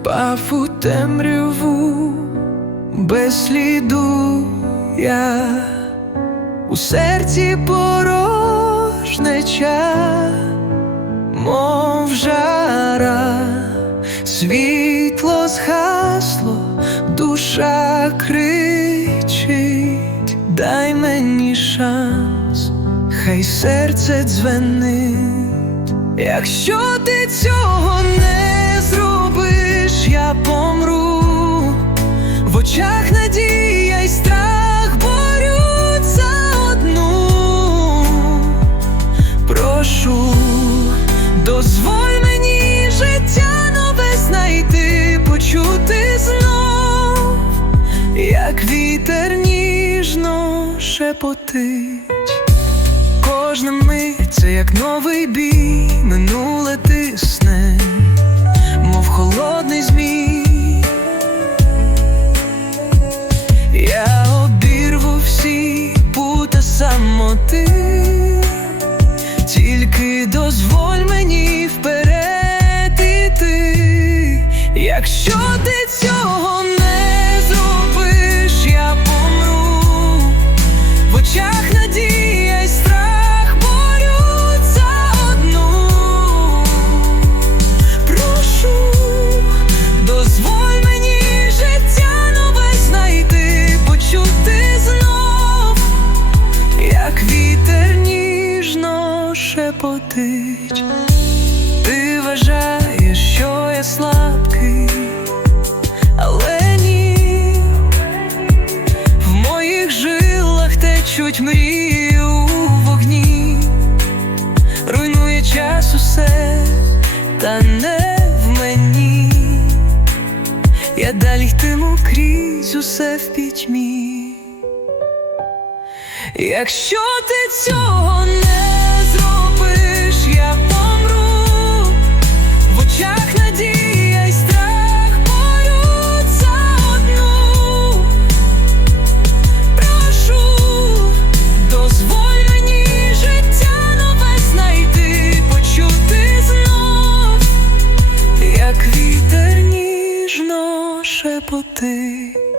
впав у темряву, без сліду я. У серці порожнеча, мов жара, світло згасло, душа кричить, дай мені шанс, хай серце дзвенить, якщо ти цього не дозволь мені життя нове знайти, почути знов, як вітер ніжно шепотить. Кожна мить це як новий бій, минуле тисне, мов холодний змій. Я обірву всі пута самоти, тільки дозволь Якщо ти цього не зробиш, я помру. В очах надія й страх борються одну. Прошу, дозволь мені життя нове знайти, почути знов, як вітер ніжно шепотить. Ти вважаєш, що я слабкий, жилах мрію у вогні, руйнує час усе, та не в мені. Я далі йтиму крізь усе в пітьмі. Якщо ти цього не теплоти.